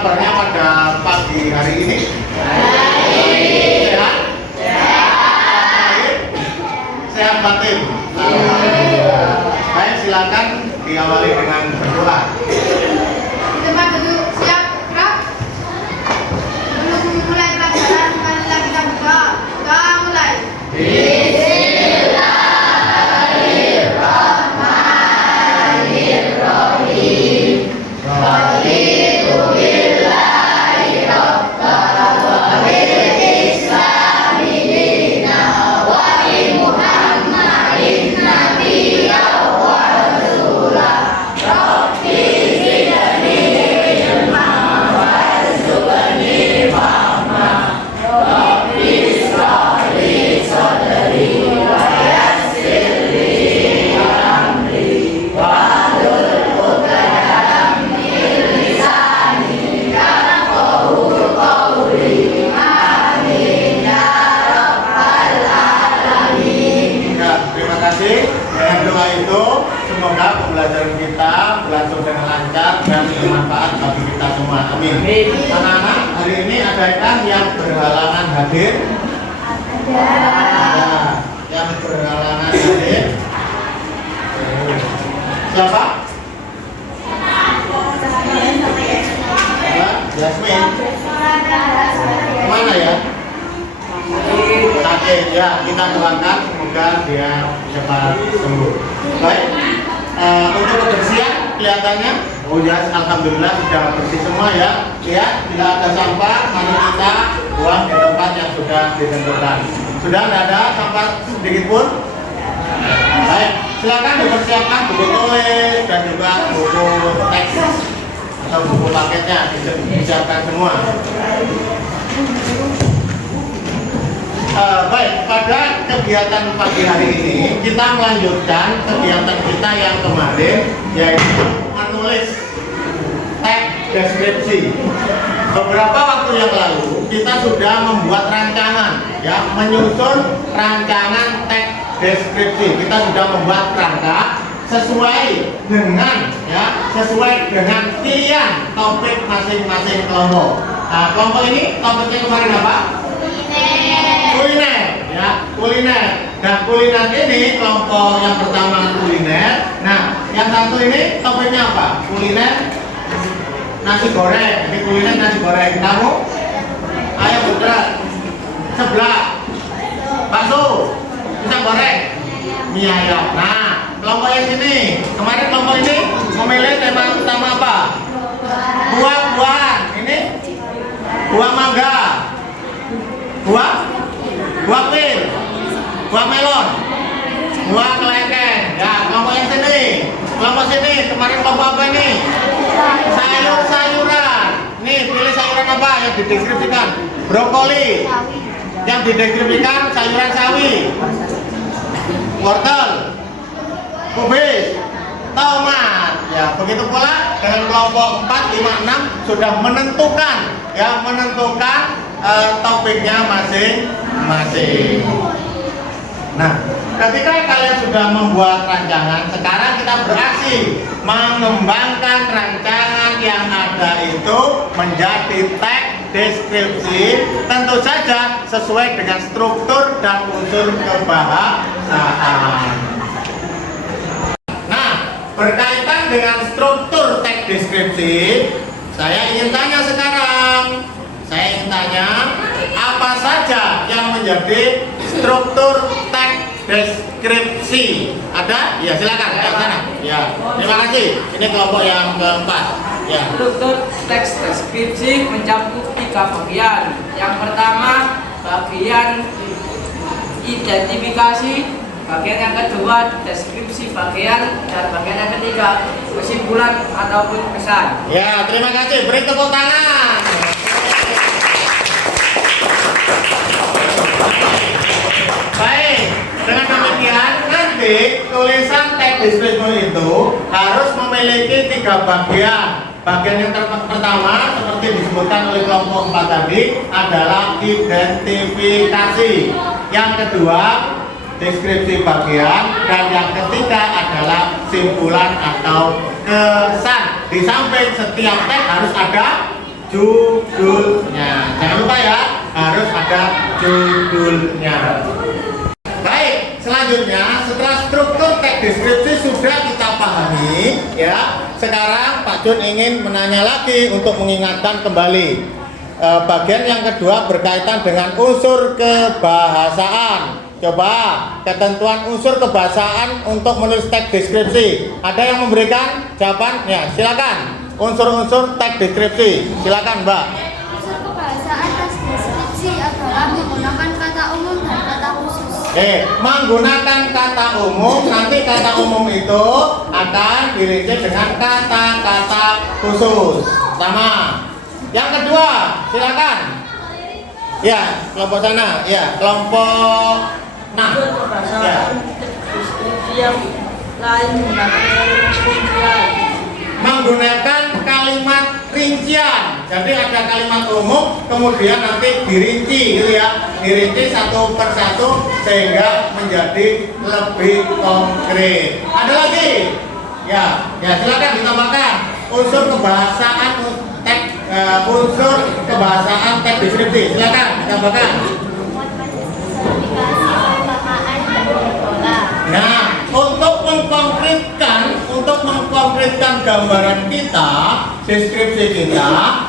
kabarnya pada pagi hari ini? Sehat? Sehat batin? Baik, silakan diawali dengan berdoa. Teman duduk siap gerak. Sebelum mulai pelajaran, marilah kita berdoa. Kita mulai. Dengan doa itu, semoga pembelajaran kita berlangsung dengan lancar dan bermanfaat bagi kita semua. Amin. Anak-anak, hari ini adakah yang berhalangan hadir? Ada. Yang berhalangan hadir? Siapa? Jasmine. Mana ya? Sakit ya, kita doakan semoga dia cepat sembuh. Baik, untuk kebersihan kelihatannya, oh ya, alhamdulillah sudah bersih semua ya. Ya, tidak ada sampah, mari kita buang di tempat yang sudah ditentukan. Sudah tidak ada sampah sedikit pun. Baik, silakan dipersiapkan buku tulis dan juga buku teks atau buku paketnya disiapkan semua. Baik, pada kegiatan pagi hari ini kita melanjutkan kegiatan kita yang kemarin, yaitu menulis teks deskripsi. Beberapa waktu yang lalu kita sudah membuat rancangan, ya, menyusun rancangan teks deskripsi. Kita sudah membuat kerangka sesuai dengan pilihan topik masing-masing kelompok. Nah, kelompok ini topiknya kemarin apa? Kuliner, ya, kuliner. Dan kuliner ini kelompok yang pertama kuliner. Nah, yang satu ini topiknya apa? Kuliner nasi goreng. Ini kuliner nasi goreng. Kamu? Ayam berat. Sebelah bakso, pisang goreng, mie ayam. Nah, kelompok yang sini, kemarin kelompok ini memilih tema utama apa? Buah-buahan. Ini buah mangga, buah pir, buah melon, buah kelengkeng. Ya, kelompok yang sini, kelompok sini, kemarin kelompok apa ini? Sayur-sayuran. Nih, pilih sayuran apa yang dideskripsikan? Brokoli. Yang dideskripsikan sayuran sawi, wortel, kubis, tomat. Ya, begitu pula dengan kelompok 4, 5, 6 sudah menentukan, ya, topiknya masing-masing. Nah, ketika kalian sudah membuat rancangan, sekarang kita beraksi mengembangkan rancangan yang ada itu menjadi teks deskripsi, tentu saja sesuai dengan struktur dan unsur kebahasaan. Nah, berkaitan dengan struktur teks deskripsi, saya ingin tanya sekarang. Apa saja yang menjadi struktur teks deskripsi? Ada? Ya, silakan. Ya, sana. Ya, terima kasih. Ini kelompok yang keempat. Ya. Struktur teks deskripsi mencakup 3 bagian. Yang pertama, bagian identifikasi. Bagian yang kedua, deskripsi bagian. Dan bagian yang ketiga, kesimpulan ataupun pesan. Ya, terima kasih. Beri tepuk tangan. Baik, dengan demikian nanti tulisan teks deskripsi itu harus memiliki 3 bagian. Bagian yang pertama seperti disebutkan oleh kelompok 4 tadi adalah identifikasi. Yang kedua deskripsi bagian, dan yang ketiga adalah simpulan atau kesan. Di samping setiap teks harus ada judulnya. Jangan lupa ya, harus ada judulnya. Baik, selanjutnya setelah struktur teks deskripsi sudah kita pahami ya. Sekarang Pak Jun ingin menanya lagi untuk mengingatkan kembali. Bagian yang kedua berkaitan dengan unsur kebahasaan. Coba ketentuan unsur kebahasaan untuk menulis teks deskripsi. Ada yang memberikan jawaban? Ya, silakan. Unsur-unsur teks deskripsi. Silakan, Mbak. Unsur kebahasaan teks deskripsi adalah menggunakan kata umum dan kata khusus. Menggunakan kata umum, nanti kata umum itu akan dirinci dengan kata-kata khusus. Sama. Yang kedua, silakan. Ya, kelompok sana. Ya, kelompok. Nah, ya. Deskripsi yang lain Menggunakan kalimat rincian. Jadi ada kalimat umum, kemudian nanti dirinci, gitu ya. Dirinci satu persatu sehingga menjadi lebih konkret. Ada lagi? Ya, silakan ditambahkan unsur kebahasaan teks unsur kebahasaan teks deskripsi. Silakan ditambahkan. Nah, untuk mengkonkretkan gambaran kita, deskripsi kita,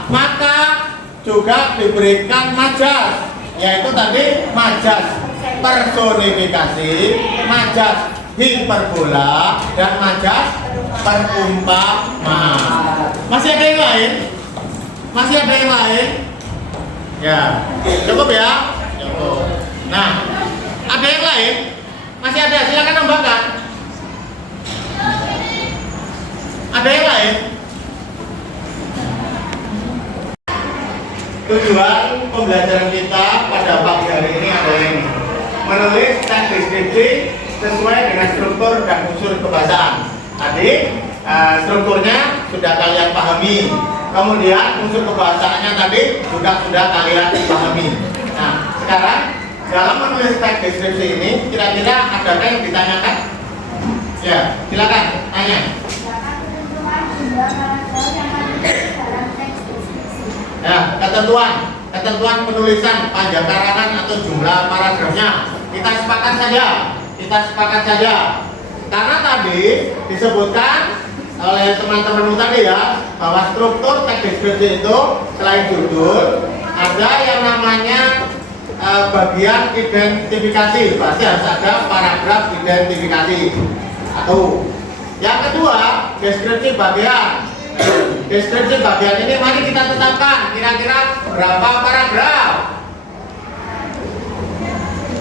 maka juga diberikan majas, yaitu tadi majas personifikasi, majas hiperbola, dan majas perumpamaan. Masih ada yang lain? Masih ada yang lain? Ya, cukup ya? Cukup. Nah, ada yang lain? Masih ada, silakan tambahkan. Ada yang lain? Tujuan pembelajaran kita pada pagi hari ini adalah ini: menulis teks deskripsi sesuai dengan struktur dan unsur kebahasaan. Tadi strukturnya sudah kalian pahami. Kemudian unsur kebahasaannya tadi juga sudah kalian pahami. Nah, sekarang dalam menulis teks deskripsi ini kira-kira adakah yang ditanyakan? Ya, silakan tanya. Ya, ketentuan penulisan panjang karangan atau jumlah paragrafnya kita sepakat saja. Karena tadi disebutkan oleh teman-teman tadi ya, bahwa struktur teks deskripsi itu selain judul ada yang namanya bagian identifikasi. Pasti harus ada paragraf identifikasi. Satu. Yang kedua, deskripsi bagian. Deskripsi bagian ini mari kita tetapkan kira-kira berapa paragraf?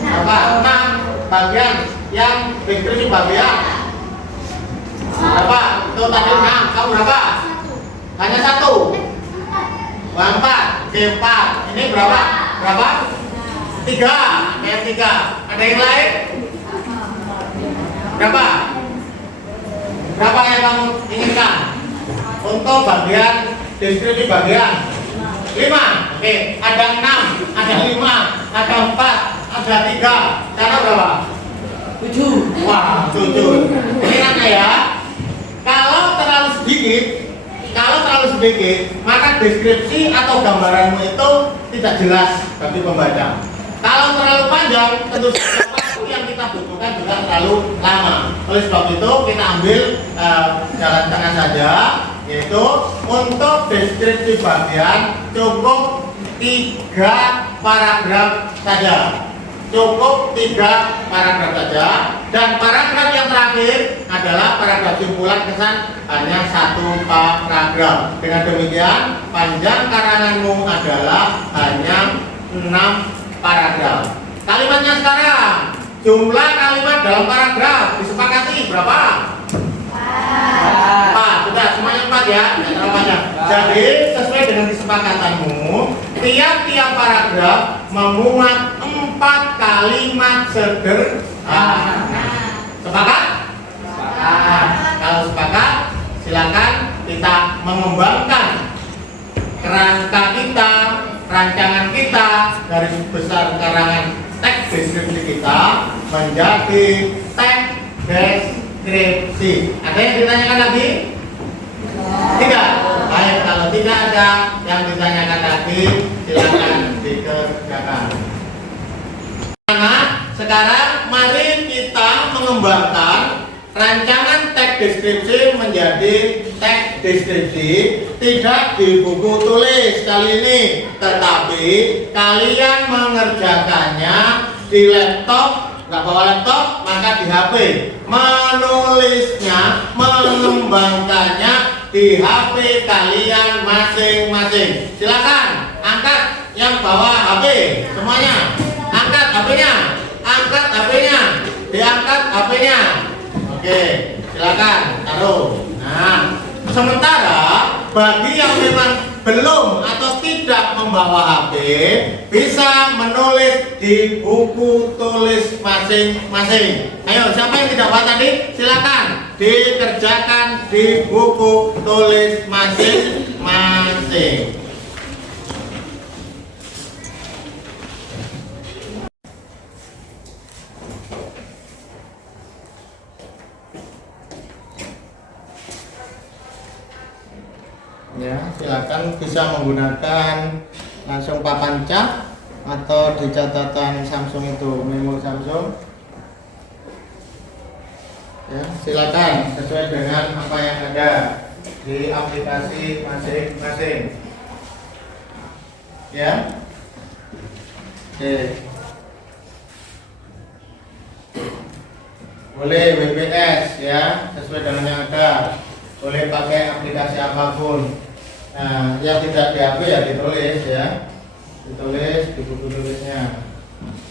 Berapa? 6 bagian yang deskripsi bagian. Berapa? Itu tadi 6, kamu berapa? Hanya 1. 4. Oke, 4. Ini berapa? Berapa? 3. Yang 3. Ada yang lain? Berapa? Berapa yang kamu inginkan untuk bagian deskripsi bagian? 5. Oke, ada 6, ada 5, ada 4, ada 3. Cara berapa? 7. Wah, 7. Ingat ya, kalau terlalu sedikit, maka deskripsi atau gambaranmu itu tidak jelas bagi pembaca. Kalau terlalu panjang, tentu saja waktu yang kita butuhkan juga terlalu lama. Oleh sebab itu kita ambil jalan tengah saja, yaitu untuk deskripsi bagian cukup 3 paragraf saja. Cukup 3 paragraf saja, dan paragraf yang terakhir adalah paragraf simpulan kesan, hanya 1 paragraf. Dengan demikian panjang karanganmu adalah hanya 6 paragraf. Kalimatnya sekarang, jumlah kalimat dalam paragraf disepakati berapa? 4. Sudah semuanya 4 ya, tidak terlalu banyak. Jadi sesuai dengan kesepakatanmu, tiap-tiap paragraf memuat 4 kalimat sederhana. Sepakat? Kalau sepakat, silakan kita mengembangkan kerangka kita, rancangan kita dari besar karangan teks deskripsi kita menjadi teks deskripsi. Ada yang ditanyakan lagi? Tidak? Baik, kalau tidak ada yang ditanyakan tadi, silakan dikerjakan. Nah, sekarang mari kita mengembangkan rancangan teks deskripsi menjadi teks deskripsi tidak di buku tulis kali ini, tetapi kalian mengerjakannya di laptop. Nggak bawa laptop, maka di HP. Menulisnya, mengembangkannya di HP kalian masing-masing. Silakan angkat yang bawa HP semuanya. Angkat HP-nya, angkat HP-nya, diangkat HP-nya. Oke, silakan taruh. Nah, sementara bagi yang memang belum atau tidak membawa HP, bisa menulis di buku tulis masing-masing. Ayo, siapa yang tidak bawa tadi? Silakan dikerjakan di buku tulis masing-masing. Ya, silakan bisa menggunakan langsung papan cat atau di catatan Samsung itu, memo Samsung. Ya, silakan sesuai dengan apa yang ada di aplikasi masing-masing. Ya. Oke. Boleh WPS ya, sesuai dengan yang ada. Boleh pakai aplikasi apapun. Nah, yang tidak di HP ya ditulis ya, ditulis di buku tulisnya.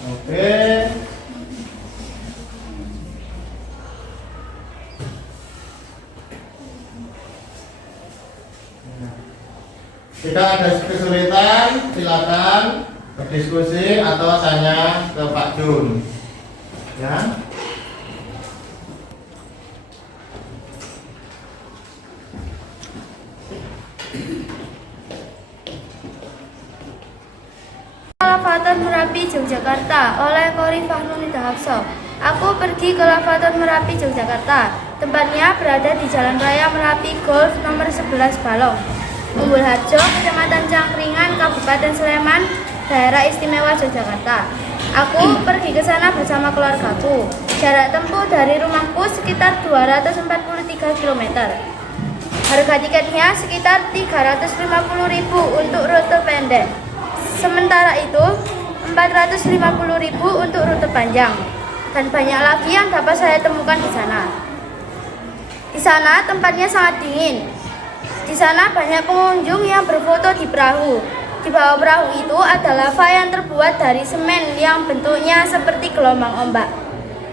Oke. Jika ada kesulitan, silakan berdiskusi atau tanya ke Pak Jun. Ya. Lavaton Merapi, Yogyakarta oleh Korifah Nunida Hafsah. Aku pergi ke Lavaton Merapi, Yogyakarta. Tempatnya berada di Jalan Raya Merapi Golf nomor 11 Balong, Umbul Harjo, Kecamatan Cangkringan, Kabupaten Sleman, Daerah Istimewa Yogyakarta. Aku pergi ke sana bersama keluargaku. Jarak tempuh dari rumahku sekitar 243 km. Harga tiketnya sekitar 350.000 untuk rute pendek. Sementara itu 450.000 untuk rute panjang, dan banyak lagi yang dapat saya temukan di sana. Di sana tempatnya sangat dingin. Di sana banyak pengunjung yang berfoto di perahu. Di bawah perahu itu ada lava yang terbuat dari semen yang bentuknya seperti gelombang ombak.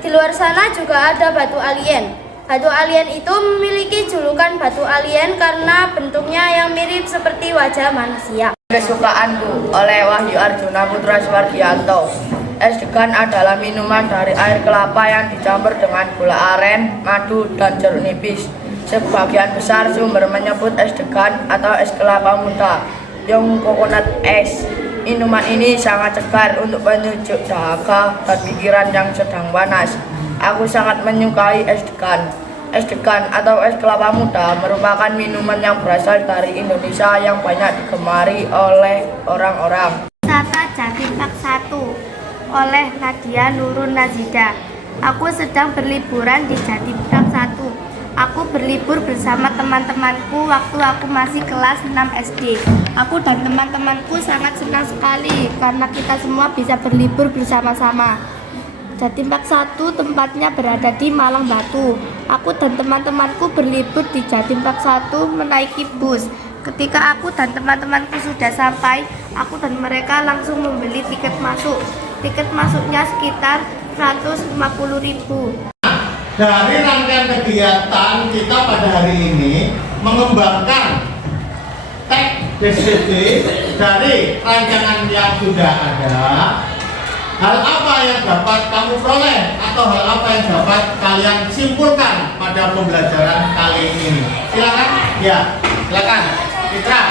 Di luar sana juga ada batu alien. Batu alien itu memiliki julukan batu alien karena bentuknya yang mirip seperti wajah manusia. Kesukaanku oleh Wahyu Arjuna Putra Suwardianto. Es degan adalah minuman dari air kelapa yang dicampur dengan gula aren, madu, dan jeruk nipis. Sebagian besar sumber menyebut es degan atau es kelapa muda, young coconut es. Minuman ini sangat segar untuk penyejuk dahaga dan pikiran yang sedang panas. Aku sangat menyukai es degan. Es degan atau es kelapa muda merupakan minuman yang berasal dari Indonesia yang banyak digemari oleh orang-orang. Wisata Jatim Park 1 oleh Nadia Nurun Nazida. Aku sedang berliburan di Jatim Park 1. Aku berlibur bersama teman-temanku waktu aku masih kelas 6 SD. Aku dan teman-temanku sangat senang sekali karena kita semua bisa berlibur bersama-sama. Jatim Park 1 tempatnya berada di Malang Batu. Aku dan teman-temanku berlibur di Jatim Park 1 menaiki bus. Ketika aku dan teman-temanku sudah sampai, aku dan mereka langsung membeli tiket masuk. Tiket masuknya sekitar 150.000. Dari rangkaian kegiatan kita pada hari ini mengembangkan teks deskripsi dari rancangan yang sudah ada. Hal apa yang dapat kamu peroleh atau hal apa yang dapat kalian simpulkan pada pembelajaran kali ini? Silakan, ya, silakan, Citra.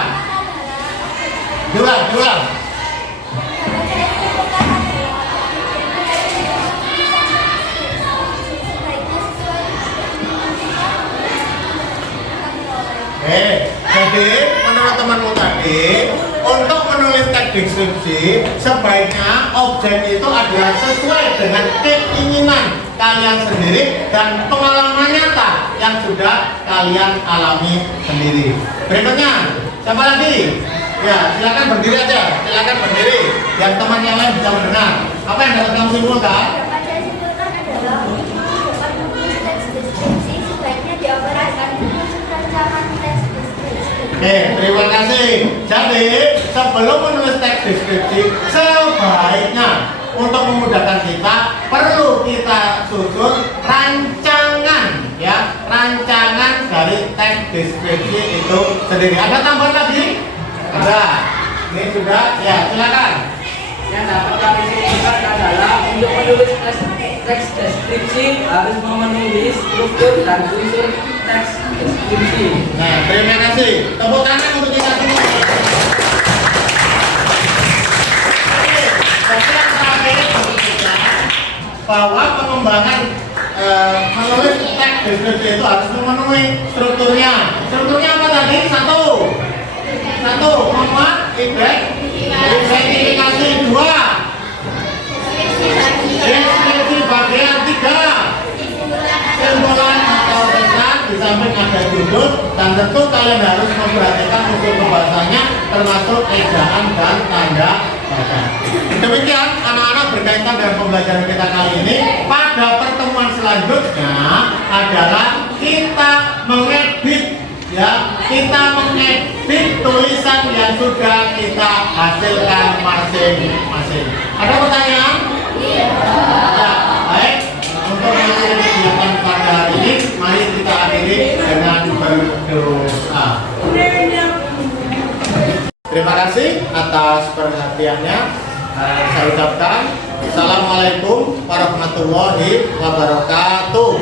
Diulang. Jadi deskripsi, sebaiknya objek itu adalah sesuai dengan keinginan kalian sendiri dan pengalaman nyata yang sudah kalian alami sendiri. Berikutnya, siapa lagi? Ya, silakan berdiri aja. Silakan berdiri. Yang teman yang lain bisa mendengar. Apa yang dapat kamu simpulkan? Dapat saya simpulkan adalah untuk menulis teks deskripsi sebaiknya dioperasikan dengan rancangan teks deskripsi. Oke, terima kasih. Jadi, sebelum menulis teks deskripsi, sebaiknya untuk memudahkan kita, perlu kita susun rancangan, ya, rancangan dari teks deskripsi itu sendiri. Ada tambahan lagi? Ada. Ini sudah, ya, silakan. Yang dapat kami simpulkan adalah untuk menulis teks deskripsi harus memenuhi struktur dan unsur teks deskripsi. Nah, terima kasih. Tepuk tangan untuk kita semua. Jadi yang terakhir untuk kita, bahwa pengembangan menulis teks deskripsi itu harus memenuhi strukturnya. Strukturnya apa tadi? Satu, memuat identifikasi. Dua, deskripsi bagian. Tiga, simpulan atau pesan, di samping ada judul, dan tentu kalian harus memperhatikan unsur pembahasannya termasuk ejaan dan tanda baca. Demikian anak-anak berkaitan dengan pembelajaran kita kali ini. Pada pertemuan selanjutnya adalah kita mengedit, ya, kita mengedit tulisan yang sudah kita hasilkan masing-masing. Ada pertanyaan? Ya, baik. Untuk mengakhiri kegiatan pada hari ini, mari kita akhiri dengan berdoa. Terima kasih atas perhatiannya. Saya ucapkan Assalamualaikum warahmatullahi wabarakatuh.